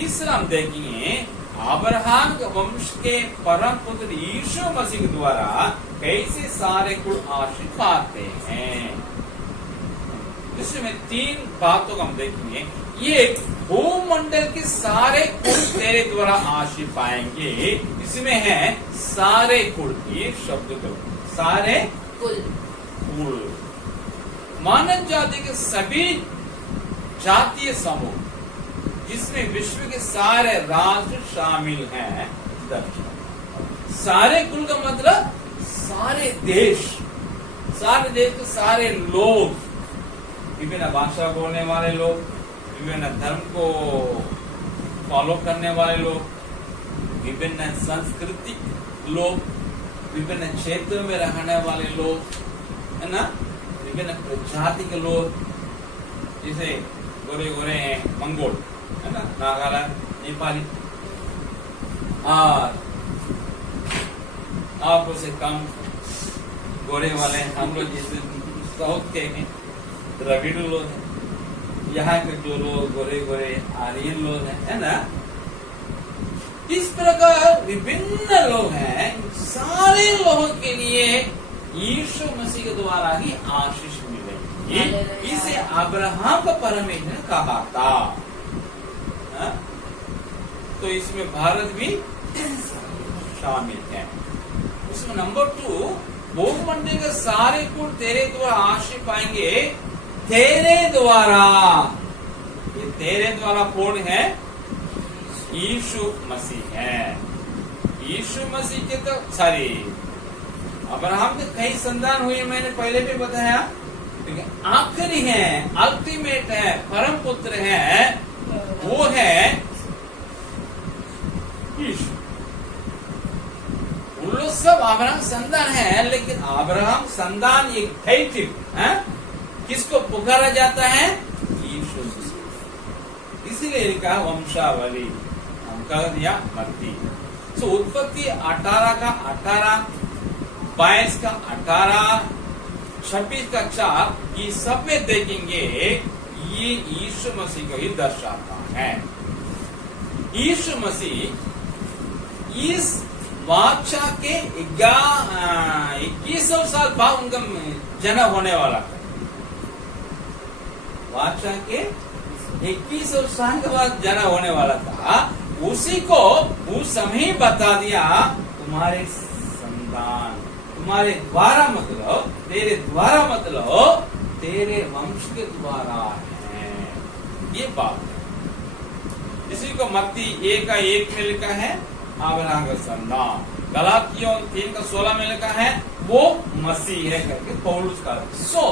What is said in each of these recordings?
तीसरा हम देखेंगे अब्राहम के वंश के परम पुत्र यीशु मसीह द्वारा कैसे सारे कुल आशीष पाते हैं। इसमें 3 बातों को हम देखेंगे। ये भूमंडल के सारे कुल तेरे द्वारा आशीष पाएंगे। इसमें है सारे कुल, ये शब्द को सारे कुल मानव जाति के सभी जातीय समूह जिसमें विश्व के सारे राष्ट्र शामिल हैं। सारे कुल का मतलब सारे देश के सारे लोग, विभिन्न भाषा बोलने वाले लोग, विभिन्न धर्म को फॉलो करने वाले लोग, विभिन्न सांस्कृतिक लोग, विभिन्न क्षेत्रों में रहने वाले लोग, है ना, विभिन्न प्रजाति के लोग, जैसे गोरे गोरे हैं मंगोल, है ना, नागालैंड, नेपाली, और आपको से कम गोरे वाले हम लोग जैसे साउथ के हैं द्रविड़ लोग हैं। यहाँ के जो लोग गोरे गोरे आर्यन लोग हैं, है ना। इस प्रकार विभिन्न लोग हैं। सारे लोगों के लिए यीशु मसीह के द्वारा ही आशीष मिलेगी। इसे अब्राहम का परमेश्वर ने कहा था। तो इसमें भारत भी शामिल है। उसमें नंबर 2, भूमंडल के सारे कुल तेरे द्वारा आशीष पाएंगे। तेरे द्वारा, ये तेरे द्वारा कौन है? यीशु मसीह है। यीशु मसीह के तो सॉरी अब्राहम के कई संतान हुए, मैंने पहले भी बताया, लेकिन आखिरी है, अल्टीमेट है, परम पुत्र है, वो है यीशु। उन लोग सब अब्राहम संतान है, लेकिन अब्राहम संतान एक टाइटिल है, किसको पुकारा जाता है? यीशु मसीह। इसीलिए लिखा वंशावली, हम कह दिया मत्ती। तो उत्पत्ति 18 का 18, 22 का 18, 26 का 4, ये सब में देखेंगे ये यीशु मसीह को ही दर्शाता है। यीशु मसीह इस बादशाह के 2100 साल बाद उनका जन्म होने वाला था। बादशाह के 2100 साल के बाद जन्म होने वाला था। उसी को उस समय बता दिया, तुम्हारे संतान, तुम्हारे द्वारा मतलब, तेरे द्वारा मतलब तेरे वंश के द्वारा है। ये बात है। इसी को मत्ती 1:1 में लिखा है अब्राहम का संतान। गलातियों 3:16 में लिखा है वो मसीह है करके पौलुस का। सो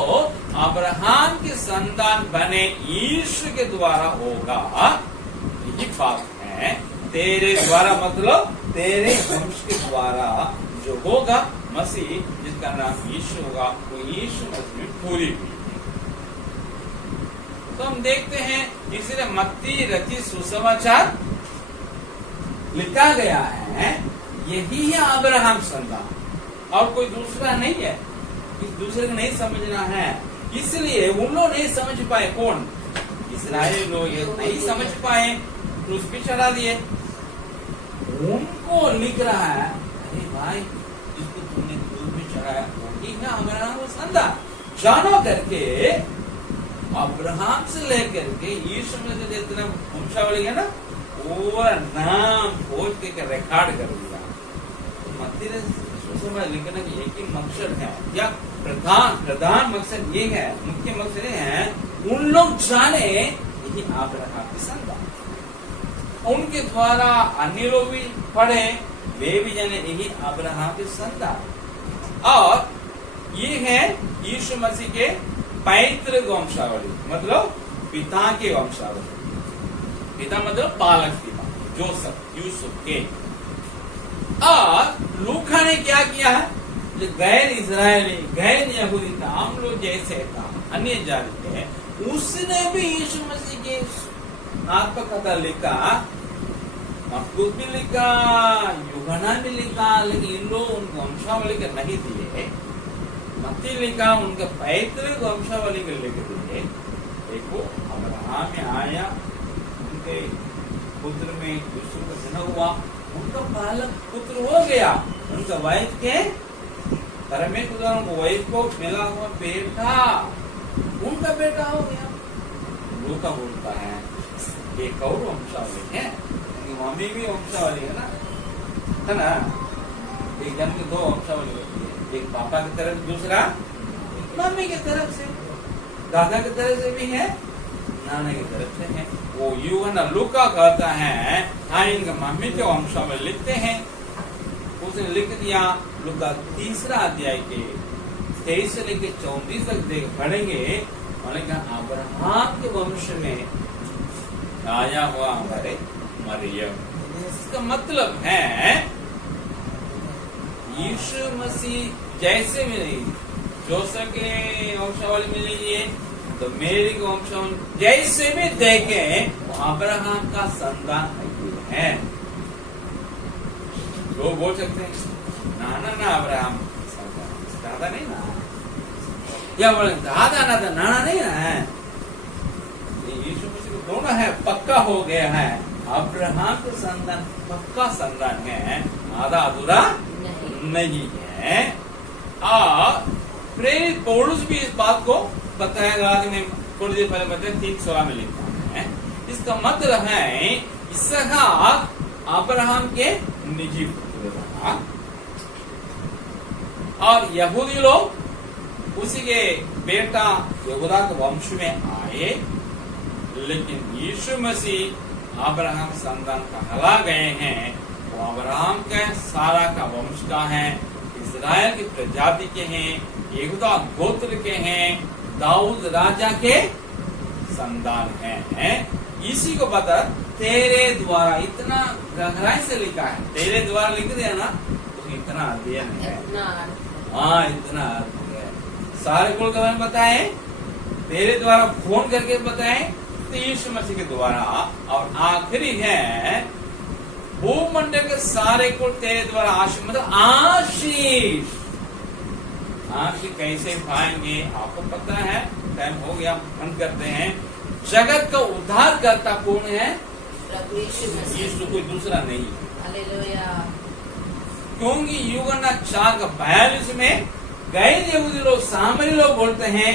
अब्राहम के संतान बने यीशु के द्वारा होगा, यही बात है। तेरे द्वारा मतलब तेरे वंश के द्वारा जो होगा मसीह, जिसका नाम यीशु होगा, वो यीशु मसीह में पूरी हुई। तो हम देखते हैं इसलिए मत्ती रचित सुसमाचार लिखा गया है, यही है अब्राहम संतान, और कोई दूसरा नहीं है। इस दूसरे को नहीं समझना है, इसलिए उन लोग नहीं समझ पाए। कौन? इस्राएल लोग नहीं समझ पाए, क्रूस पे चढ़ा दिए। उनको लिख रहा है, अरे भाई जिसको तुमने क्रूस पे चढ़ाया वही है अब्राहम संतान, जानो करके अब्राहम से लेकर के यीशु में जो जितना वंशावली है ना, पूरा नाम खोज के रिकॉर्ड कर दिया। तो मत्ती ने लिखने की एक ही मकसद है, या प्रधान मकसद ये है, मुख्य मकसद ये है, उन लोग जाने यही अब्राहम की संतान। उनके द्वारा अन्य लोग भी पढ़े, वे भी जाने यही अब्राहम की संतान। और ये है यीशु मसीह के पैतृक वंशावली, मतलब पिता के वंशावली। पिता मतलब पालक पिता, जोसेफ, यूसुफ के। और लूका ने क्या किया है, जो गैर इजरायली, गैर यहूदी था, हम लोग जैसे था, अन्य जाति के, उसने भी यीशु मसीह के आत्मकथा लिखा, मरकुस भी लिखा, यूहन्ना भी लिखा, लेकिन इन लोग उनको वंशावली के नहीं दिए। मत्ती लिखा, उनके पैतृक वंशावली के लिख दिए। देखो अब्राहम में आया, उनके पुत्र में यीशु का जन्म हुआ, उनका बालक पुत्र हो गया, उनका वाइफ के परमेश्वर को वाइफ को मिला हुआ बेटा, उनका बेटा हो गया। लूका बोलता है एक और वंशावली है, मम्मी भी वंशावली है ना, एक जन की दो वंशावली होती है, एक पापा की तरफ, दूसरा मम्मी की तरफ से, दादा की तरफ से भी है, नाना की तरफ से है। वो यूहन्ना लूका कहता है हाँ इनका मम्मी के वंशावली लिखते हैं। उसने लिख दिया लूका 3 अध्याय के 23 से लेकर 34 तक देख पढ़ेंगे। उन्होंने कहा अब्राहम के वंश में आया हुआ हमारे मरियम, इसका मतलब है यीशु मसीह जैसे भी नहीं, जोसेफ के वंशावली में लीजिए तो मेरी वंशावली जैसे भी देखें अब्राहम का संतान है। लोग बोल सकते हैं ना अब्राहम दादा नहीं ना, या बोले दादा ना तो नाना नहीं ना है। यीशु मसीह को दोनों है, पक्का हो गया है, अब्राहम का संतान पक्का संतान है, आधा अधूरा नहीं है। और प्रेरित पौलुस भी इस बात को बताएगा कि मैं थोड़ी देर पहले बताया 3:16 में लिखा है। इसका मतलब है इसहाक अब्राहम के निजी पुत्र था और यहूदी लोग उसी के बेटा यहूदा के वंश में आए, लेकिन यीशु मसीह अब्राहम संतान कहला गए हैं। वो अब्राहम के सारा का वंश का है, इस्राएल की प्रजाति के हैं, यहूदा गोत्र के हैं, दाऊद राजा के संतान हैं। इसी को पता तेरे द्वारा, इतना गहराई से लिखा है, तेरे द्वारा लिख दिया ना तो इतना अध्ययन है, हाँ इतना है। सारे कुल के बारे में बताए, तेरे द्वारा फोन करके बताए तो यीशु मसीह के द्वारा, और आखिरी है भूमंडल के सारे कुल तेरे द्वारा आशीष, मतलब आशीष। आशीष कैसे पाएंगे आपको पता है, टाइम हो गया, बंद करते हैं। जगत का उद्धार करता कौन है? यीशु, कोई दूसरा नहीं। हालेलुया। क्योंकि यूहन्ना 4:42 में गैर यहूदी लोग, सामरी लोग बोलते हैं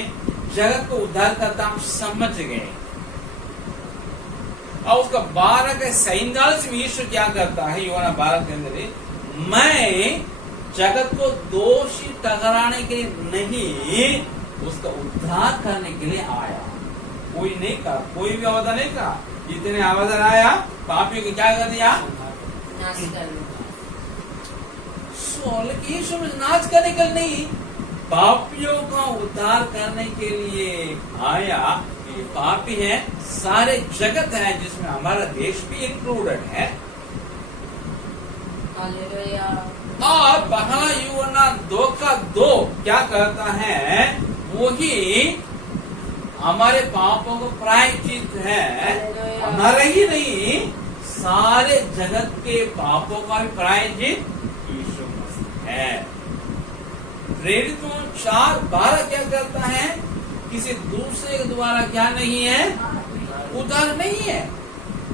जगत को उद्धार करता, हम समझ गए। और उसका 12:47 में यीशु क्या करता है, यूहन्ना 12 के अंदर, मैं जगत को दोषी ठहराने के लिए नहीं, उसका उद्धार करने के लिए आया। कोई नहीं कहा, कोई भी अवधान नहीं कहा, जितने अवधान आया पापियों को क्या कर दिया, नाश करने। लेकिन यीशु नाश करने के लिए नहीं, पापियों का उद्धार करने के लिए आया। ये पापी है, सारे जगत है, जिसमें हमारा देश भी इंक्लूडेड है। हालेलुया। और पहला यूहन्ना 2:2 क्या कहता है, वही हमारे पापों को प्रायश्चित है, हमारे ही नहीं सारे जगत के पापों का भी प्रायश्चित यीशु मसीह है। प्रेरितों 4:12 क्या करता है, किसी दूसरे के द्वारा क्या नहीं है, उद्धार नहीं है,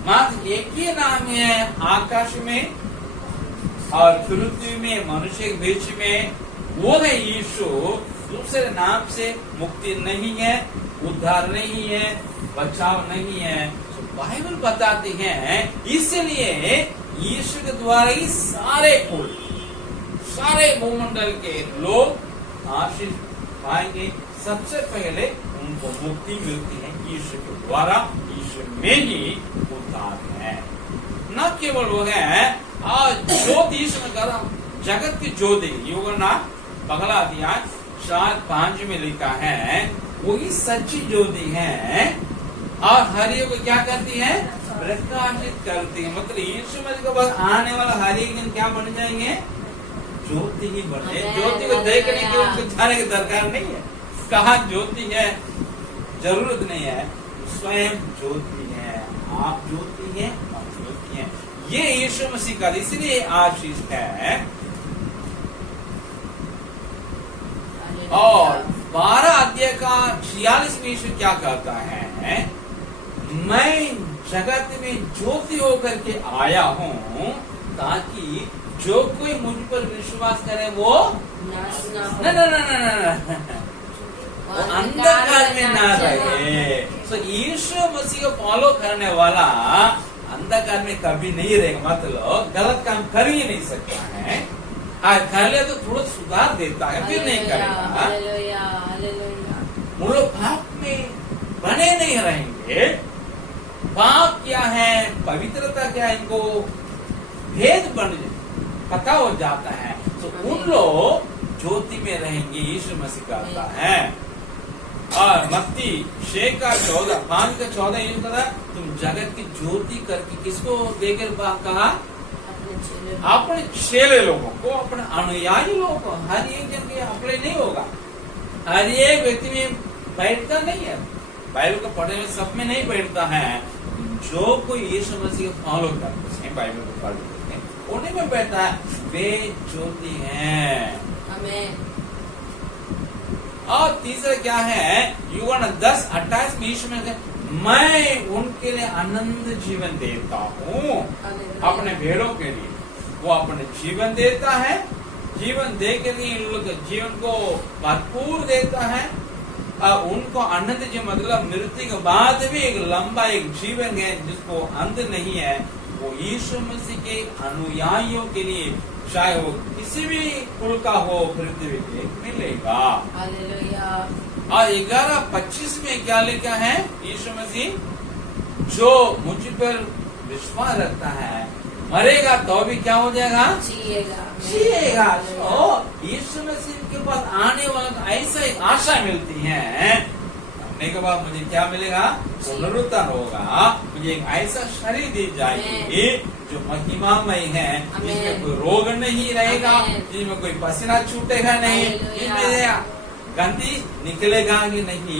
मात्र एक ही नाम है आकाश में और पृथ्वी में, मनुष्य के बीच में, वो है यीशु। दूसरे नाम से मुक्ति नहीं है, उद्धार नहीं है, बचाव नहीं है। तो बाइबल बताती है, इसलिए यीशु के द्वारा ही सारे कुल, सारे भूमंडल के लोग आशीष पाएंगे। सबसे पहले उनको मुक्ति मिलती है यीशु के द्वारा, यीशु में ही उद्धार है। न केवल वो है, आज ज्योति यीशु ने कहा, जगत की ज्योति, यूहन्ना पहला अध्याय 4:5 में लिखा है, वही सच्ची ज्योति है और हर युग को क्या करती है, प्रकाशित करती है। मतलब यीशु मसीह के बाद आने वाला हर एक दिन क्या बन जाएंगे, ज्योति ही बने। ज्योति को देखने के उनको जाने की दरकार नहीं है, कहा ज्योति है जरूरत नहीं है, स्वयं ज्योति है, आप ज्योति है, आप ज्योति है। ये यीशु मसीह का इसलिए आशीष है। और 12 अध्याय का 46 में यीशु क्या कहता है, मैं जगत में ज्योति होकर के आया हूँ ताकि जो कोई मुझ पर विश्वास करे वो नाश ना हो। न वो अंधकार में ना रहे। तो यीशु मसीह को फॉलो करने वाला अंधकार में कभी नहीं रहेगा, मतलब गलत काम कर ही नहीं सकता है। कर ले तो थोड़ा सुधार देता है, फिर नहीं करेगा। Hallelujah, hallelujah. वो लोग पाप में बने नहीं रहेंगे। पाप क्या है, पवित्रता क्या है, इनको भेद बन पता हो जाता है। तो उन लोग ज्योति में रहेंगे, यीशु मसीह कहता है। और मत्ती 6:14 ये कहता, तुम जगत की ज्योति करके किसको देकर कहा? अपने चेले लोगों को, अपने अनुयायी लोगों को। हर एक जन के अप्लाई नहीं होगा, हर एक व्यक्ति में बैठता नहीं है। बाइबल को पढ़ने में सब में नहीं बैठता है। जो कोई यीशु मसीह को फॉलो करते हैं, बाइबल को पढ़ते हैं, उन्हीं में बैठता है, वे ज्योति हैं। आमीन। और तीसरा क्या है, यूहन्ना 10:28 में यीशु में मैं उनके लिए आनंद जीवन देता हूँ, अपने भेड़ों के लिए वो अपने जीवन देता है। जीवन दे के लिए इन लोग जीवन को भरपूर देता है। और उनको आनंद जी मतलब मृत्यु के बाद भी एक लंबा एक जीवन है जिसको अंत नहीं है। वो यीशु मसीह के अनुयायियों के लिए, चाहे वो किसी भी कुल का हो, पृथ्वी पे मिलेगा। हालेलुया। और 11:25 में क्या लिखा है, यीशु मसीह जो मुझ पर विश्वास रखता है मरेगा तो भी क्या हो जाएगा? जिएगा। तो यीशु मसीह के पास आने वालों को ऐसा एक आशा मिलती है, मरने के बाद मुझे क्या मिलेगा? पुनरुत्थान होगा, मुझे एक ऐसा शरीर दी जाएगी जो महिमामय है, जिसमें कोई रोग नहीं रहेगा, जिसमें कोई पसीना छूटेगा नहीं, जिसमें गंदी निकलेगा ही नहीं।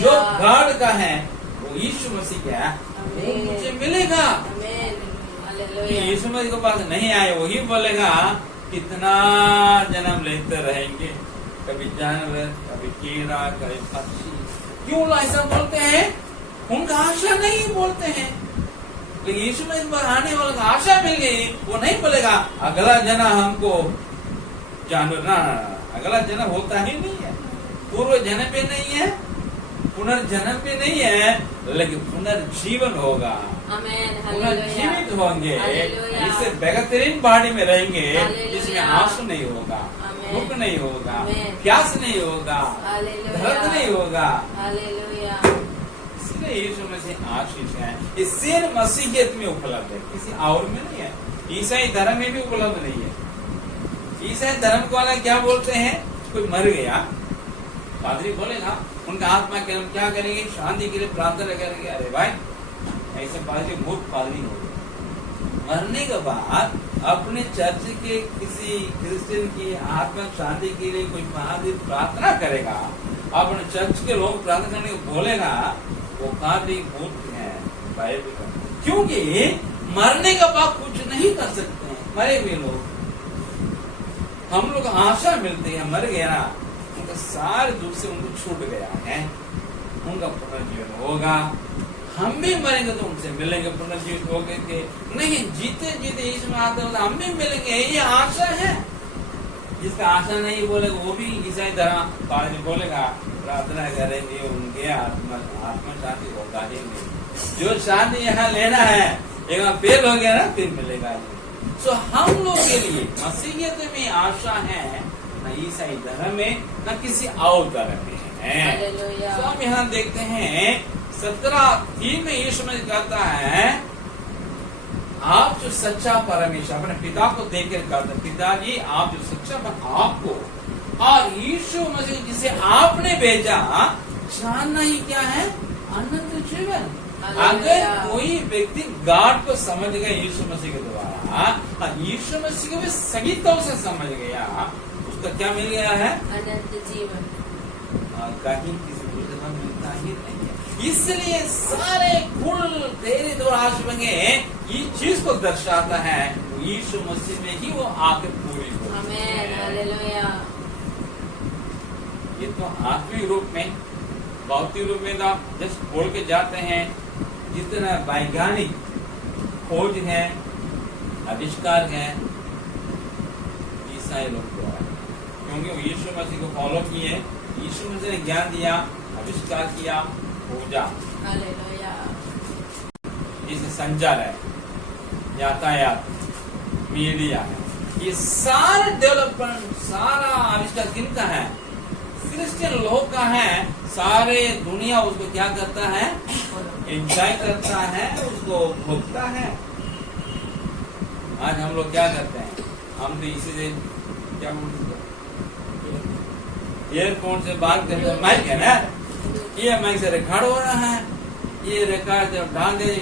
जो गॉड का है वो यीशु मसीह का है, वो मुझे मिलेगा। यीशु मसीह के पास नहीं आए, वही बोलेगा कितना जन्म लेते रहेंगे, कभी जानवर, कभी कीड़ा, कभी पक्षी। क्यों ऐसा बोलते हैं? उनका आशा नहीं बोलते हैं। लेकिन यीशु मसीह पर आने वालों को आशा मिल गई, वो नहीं बोलेगा अगला जन्म हमको जानवर, ना अगला जन्म होता ही नहीं है। पूर्व जन्म पे नहीं है, पुनर्जन्म पे नहीं है, लेकिन पुनर्जीवन होगा। पुनर्जीवित होंगे, इससे बेहतरीन बॉडी में रहेंगे, जिसमें आंसू नहीं होगा, भूख नहीं होगा, प्यास नहीं होगा, दर्द नहीं होगा। इसलिए यीशु मसीह आशीष है। इससे मसीहियत में उपलब्ध है, किसी और में नहीं है। ईसाई धर्म में भी उपलब्ध नहीं है। ईसाई धर्म को वाला क्या बोलते हैं, कोई मर गया, पादरी बोलेगा उनका आत्मा के हम क्या करेंगे? शांति के लिए प्रार्थना करेंगे। अरे भाई, ऐसे पादरी मूर्ख पादरी हो गए। मरने के बाद अपने चर्च के किसी क्रिश्चियन की आत्मा शांति के लिए कोई पादरी प्रार्थना करेगा, अपने चर्च के लोग प्रार्थना करने को बोलेगा, वो पादरी मूर्ख है बाइबल का। क्योंकि मरने के बाद कुछ नहीं कर सकते हैं मरे हुए लोग। हम लोग आशा मिलती है, मर गया ना, उनका सारे दुख से उनको छूट गया है, उनका पुनर्जीवन होगा। हम भी मरेंगे तो उनसे मिलेंगे, पुनर्जीवित हो गए। नहीं, जीते जीते इसमें आते हैं हम भी मिलेंगे, ये आशा है। जिसका आशा नहीं बोलेगा वो भी ईसाई धर्म पादरी बोलेगा प्रार्थना करेंगे, उनके आत्मा शांति होगा ही नहीं। जो शांति यहाँ लेना है, एक फेल हो गया ना, फिर मिलेगा। तो हम लोग के लिए मसीहियत में आशा है, न ईसाई धर्म में, न किसी और धर्म में है। तो हम यहाँ देखते हैं 17:3 में यीशु मसीह कहता है, आप जो सच्चा परमेश्वर अपने पिता को देखकर कहते हैं, पिताजी आप जो सच्चा आपको और यीशु मसीह जिसे आपने भेजा जानना ही क्या है? अनंत जीवन। अगर कोई व्यक्ति गॉड को समझ गया यीशु मसीह के द्वारा, यीशु मसीह को भी सही तरह से समझ गया, उसका क्या मिल गया है? अनंत जीवन। कहीं किसी को जगह मिलता ही नहीं है। इसलिए सारे गुण तेरे द्वारा आशीर्वाद ये चीज को दर्शाता है, यीशु मसीह में ही वो आके पूरी होती है। ये तो आत्मिक रूप में, भौतिक रूप में तो जस्ट बोल के जाते हैं, जितना वैज्ञानिक खोज है, आविष्कार है, ईसाई लोग को है, क्योंकि वो यीशु मसीह को फॉलो किए, यीशु मसीह ने ज्ञान दिया, आविष्कार किया, पूजा, हालेलुया। इसे संचार है, यातायात, मीडिया है, ये सारे डेवलपमेंट, सारा आविष्कार किनका है? क्रिश्चियन लोग का है। सारे दुनिया उसको क्या करता है? एंजॉय करता है, उसको भोगता है। आज हम लोग क्या करते हैं? हम तो इसी से क्या ईयरफोन से बात करते हैं, माइक है ना, ये माइक से रिकॉर्ड हो रहा है, ये रिकॉर्ड जब डाल दे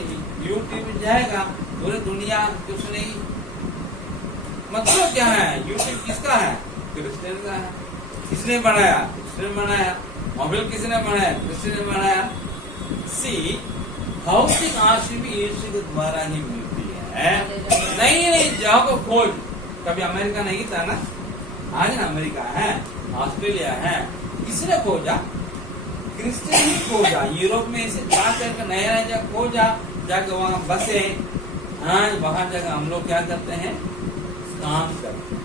यूट्यूब में जाएगा, पूरी दुनिया कुछ नहीं। मतलब क्या है? यूट्यूब किसका है? क्रिश्चियन का है। किसने बनाया? क्रिश्चियन बनाया। मोबाइल किसने बनाया? क्रिश्चियन ने बनाया। सी भौतिक आशीष भी यीशु के द्वारा ही मिलती है। नहीं जाओ को खोज, कभी अमेरिका नहीं था ना, आज ना अमेरिका है, ऑस्ट्रेलिया है, किसने खोजा? क्रिश्चियन ही खोजा। यूरोप में इसे जा करके नया जगह खोजा, जाकर वहां बसे। आज वहां जगह हम लोग क्या करते हैं? काम करते हैं।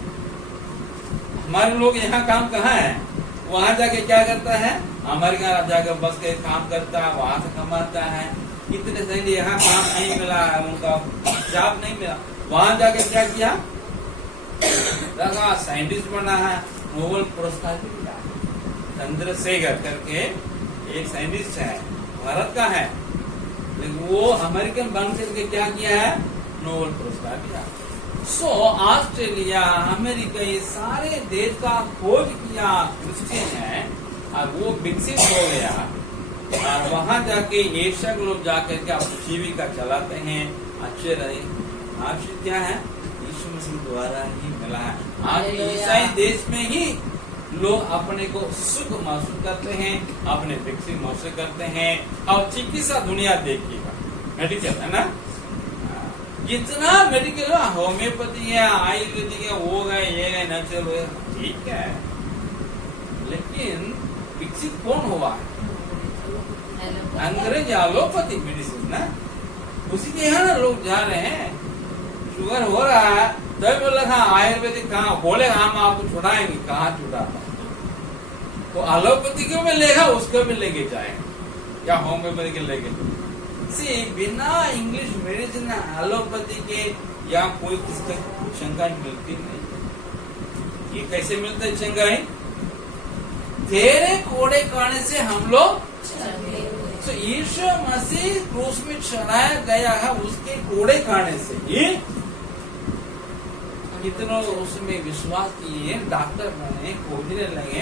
हमारे लोग यहाँ काम कहाँ है? वहां जाके क्या करता है? अमेरिका जाकर बस के काम करता है, वहां से कमाता है। इतने सही यहाँ काम नहीं मिला है, उनका जॉब नहीं मिला, वहां जाके क्या किया? लगा साइंटिस्ट बना है, नोबेल पुरस्कार भी मिला। चंद्रशेखर करके एक साइंटिस्ट है, भारत का है, लेकिन वो अमेरिकन बन करके क्या किया है? नोबेल पुरस्कार मिला। सो ऑस्ट्रेलिया, अमेरिका, ये सारे देश का खोज किया क्रिश्चियन है, और वो विकसित हो गया। और वहां जाके एशिया के लोग जाकर के जीविका चलाते हैं, अच्छे रहे। आज क्या है? यीशु मसीह द्वारा ही मिला है। आज ईसाई देश में ही लोग अपने को सुख महसूस करते हैं, अपने विकसित महसूस करते हैं। और चिकित्सा दुनिया देखिएगा, मेडिकल है ना, जितना मेडिकल होम्योपैथी है, आयुर्वेदिक है, वो गए, ये गए, नेचुरल, ठीक है, लेकिन विकसित कौन हुआ है? अंग्रेज एलोपैथी मेडिसिन ना, उसी के यहाँ ना लोग जा रहे हैं। शुगर हो रहा है तो बोला था आयुर्वेदिक कहाँ बोलेगा, हम आपको छुड़ाएंगे, कहाँ छुड़ाता? तो एलोपैथी क्यों में लेगा, उसको भी लेके जाएंगे, या होम्योपैथी के लेके। बिना इंग्लिश मेडिसिन एलोपैथी के या कोई किसका शंकाई मिलती नहीं। ये कैसे मिलता है शंकाई? तेरे कोड़े काने से हम लोग, तो यीशु मसीह क्रूस में चढ़ाया गया है, उसके कोड़े खाने से ही कितनों उसमें विश्वास किए, डॉक्टर बने, खोजने लगे,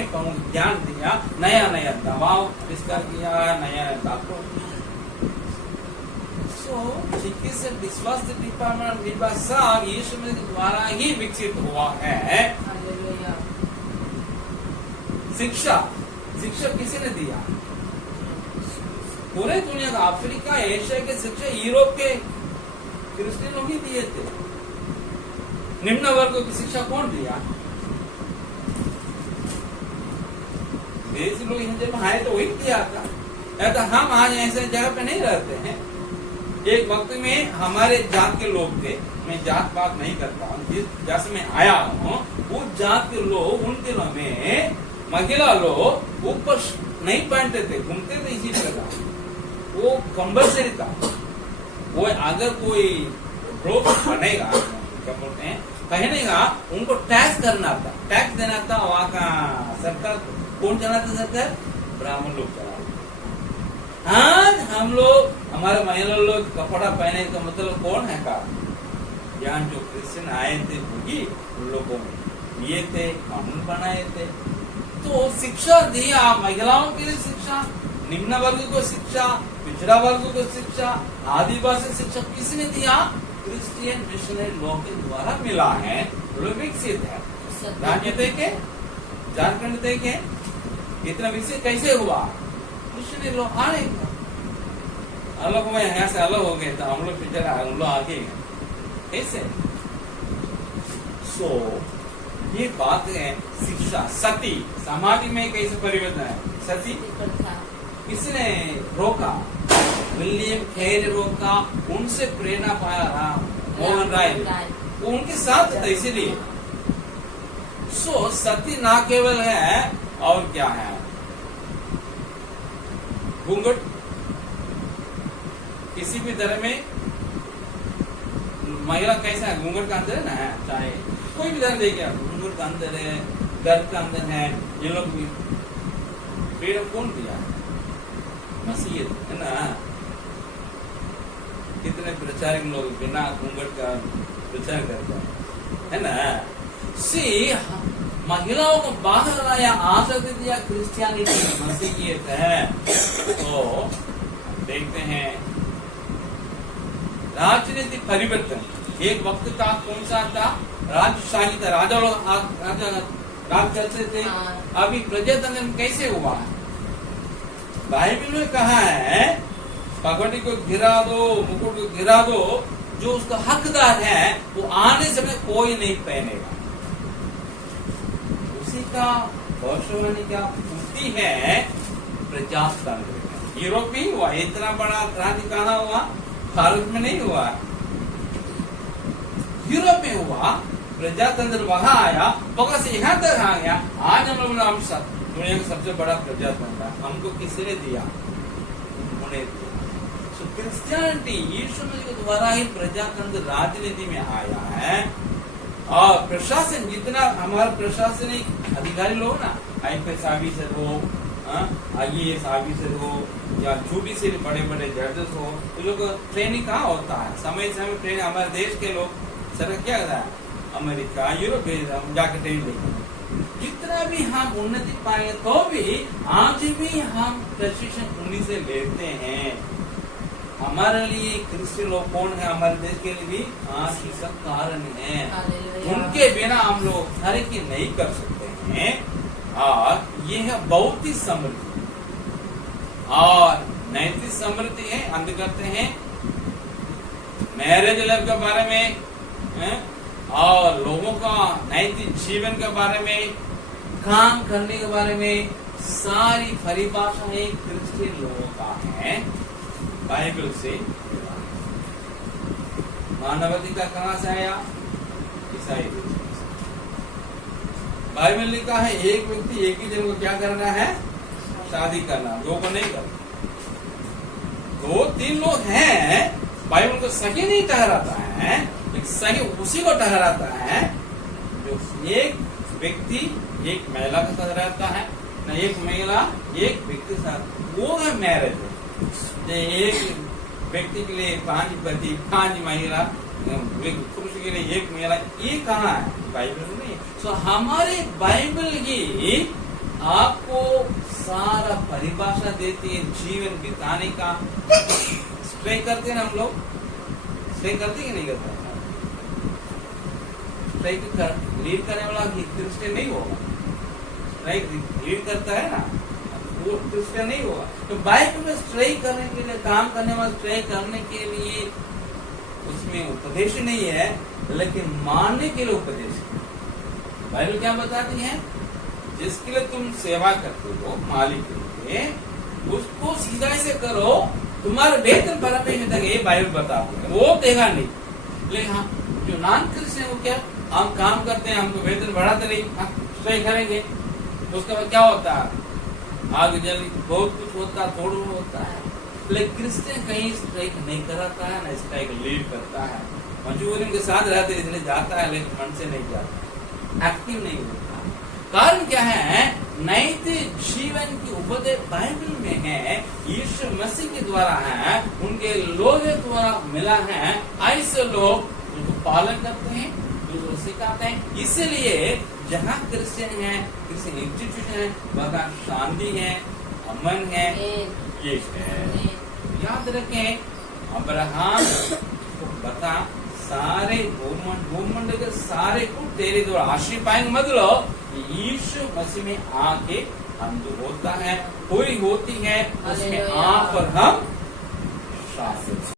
ज्ञान दिया, नया नया दवा आविष्कार किया, नया डॉक्टर। सो चिकित्सा विश्वास डिपार्टमेंट यीशु मसीह द्वारा ही विकसित हुआ है। शिक्षा किसने दिया? पूरे दुनिया का, अफ्रीका, एशिया के शिक्षा यूरोप के क्रिश्चियन लोग ही दिए थे। निम्न वर्ग की शिक्षा कौन दिया? देश लोग यहाँ जब आए तो वही दिया था। ऐसा हम आज ऐसे जगह पे नहीं रहते हैं। एक वक्त में हमारे जात के लोग थे, मैं जात पात नहीं करता हूँ, जिस जैसे मैं आया हूँ उस जात के लोग, उन दिनों में महिला लोग ऊपर नहीं पहनते थे, घूमते थे इसी प्रकार, वो कंपल्सरी था। वो अगर कोई रोग बनेगा, क्या बोलते हैं, पहनेगा, उनको टैक्स करना था, टैक्स देना था। वहाँ का सरकार कौन चलाता? सरकार ब्राह्मण लोग चलाते। आज हम लोग, हमारे महिला लोग कपड़ा पहने का मतलब कौन है का? यहाँ जो क्रिश्चियन आए थे वही उन लोगों ने ये थे, कानून बनाए थे। तो शिक्षा दिया, महिलाओं के लिए शिक्षा, निम्न वर्ग को शिक्षा, पिछड़ा वर्ग को शिक्षा, आदिवासी शिक्षा किसने दिया? क्रिश्चियन मिशनरी लोग के द्वारा मिला है, लोग विकसित है। राज्य देखे, झारखंड देखे, इतना विकसित कैसे हुआ? मिशनरी लोग आने, अलग में यहाँ से अलग हो गए, तो हम लोग पिछड़ा, हम लोग आगे कैसे? सो ये बात है शिक्षा। सती, समाज में कैसे परिवर्तन है? सती किसने रोका? विलियम खेरेरो का उनसे प्रेरणा पाया राम मोहन राय वो उनके साथ था इसीलिए। सो सती ना केवल है और क्या है, घूंघट किसी भी धर्म में महिला कैसा है, घूंघट का अंदर है ना, चाहे कोई भी धर्म देखे घूंघट का अंदर है, गर्भ का अंदर है। ये लोग भी फ्रीडम कौन दिया, मसीह है ना। कितने प्रचारक लोग बिना घूंघट का प्रचार करते है ना। सी महिलाओं को बाहर लाया, आजादी दिया क्रिश्चियनिटी मसीहियत है। तो देखते हैं राजनीति परिवर्तन। एक वक्त था कौन सा था, राजशाही था, राजा लोग राज करते थे। अभी प्रजातंत्र कैसे हुआ है, बाइबल में कहा है पगड़ी को गिरा दो, मुकुट को गिरा दो, जो उसका हकदार है वो आने समय कोई नहीं पहनेगा। उसी का भविष्यवाणी क्या पूर्ति है प्रजातंत्र। यूरोप में हुआ, इतना बड़ा क्रांति कहाँ हुआ, भारत में नहीं हुआ, यूरोप में हुआ। प्रजातंत्र वहां आया, वहां से यहाँ तक आ गया। आज हम लोग दुनिया का सबसे बड़ा प्रजातंत्र हमको किसने दिया, उन्होंने दिया। सो क्रिश्चियनिटी यीशु मसीह के द्वारा ही प्रजातंत्र राजनीति में आया है। और प्रशासन जितना हमारा प्रशासनिक अधिकारी लोग ना, IPS ऑफिसर हो, IAS ऑफिसर हो या जुडिशियल बड़े बड़े जजेस हो, तो लोग ट्रेनिंग कहाँ होता है, समय समय ट्रेनिंग। हमारे देश के लोग सर क्या करता है, अमेरिका यूरोप हम जाकर ट्रेनिंग लेंगे। जितना भी हम उन्नति पाएंगे तो भी आज भी हम प्रशिक्षण उन्हीं से लेते हैं। हमारे लिए क्रिश्चियन लोग कौन है, हमारे देश के लिए भी आशीर्वाद कारण है। उनके बिना हम लोग तरक्की नहीं कर सकते हैं। और ये है भौतिक समृद्धि और नैतिक समृद्धि है। अंत करते हैं मैरिज लाइफ के बारे में और लोगों का नैतिक जीवन के बारे में, काम करने के बारे में, सारी परिभाषाएं क्रिश्चियन लोगों का है बाइबल से। मानवाधिकार कहाँ से आया, ईसाई देश से। बाइबल लिखा है एक व्यक्ति एक ही जन को क्या करना है, शादी करना, दो को नहीं करना। दो तीन लोग हैं, बाइबल को सही नहीं ठहराता है, सही उसी को ठहराता है जो एक व्यक्ति एक महिला का ठहराता है ना, एक महिला एक व्यक्ति के साथ, वो है मैरिज। एक व्यक्ति के लिए 5 पति 5 महिला, पुरुष के लिए एक महिला, ये कहाँ है, बाइबल में नहीं। सो हमारे बाइबल ही आपको सारा परिभाषा देती है जीवन बिताने का। स्ट्रे करते हैं हम लोग, स्ट्रे करते कि नहीं करते, स्ट्राइक लीड करने वाला क्रिश्चियन नहीं होगा। स्ट्राइक लीड करता है ना, वो क्रिश्चियन नहीं होगा। तो बाइबल में स्ट्राइक करने के लिए, काम करने वाला स्ट्राइक करने के लिए उसमें उपदेश नहीं है, लेकिन मानने के लिए उपदेश है। बाइबल क्या बताती है, जिसके लिए तुम सेवा करते हो मालिक के लिए, उसको सीधा से करो, तुम्हारा वेतन परमेश्वर तक, ये बाइबल बताती है। वो देगा नहीं, लेकिन हाँ जो नॉन क्रिश्चियन वो क्या, हम काम करते हैं, हमको वेतन बढ़ाते नहीं, स्ट्राइक करेंगे, उसके बाद क्या होता है, आग जल बहुत कुछ होता है, थोड़ा होता है। लेकिन क्रिश्चियन कहीं स्ट्राइक नहीं कराता है ना, स्ट्राइक लीड करता है। मजबूरी के साथ रहते इसलिए जाता है, लेकिन मन से नहीं जाता, एक्टिव नहीं होता। कारण क्या है, नैतिक जीवन की उपदेश बाइबल में है, यीशु मसीह के द्वारा है, उनके लोगों के द्वारा मिला है। ऐसे लोग उनको पालन करते हैं, दूसरों को सिखाते हैं। इसलिए जहाँ क्रिश्चियन है, क्रिश्चियन इंस्टीट्यूशन है, वहाँ शांति है, अमन है, ये है। याद रखें, अब्राहम को बता सारे भूमंड के सारे को तेरे द्वारा आशीष पाएंगे, मतलब यीशु मसीह में आके हम जो होता है, कोई होती है, उसमें आप और हम शासन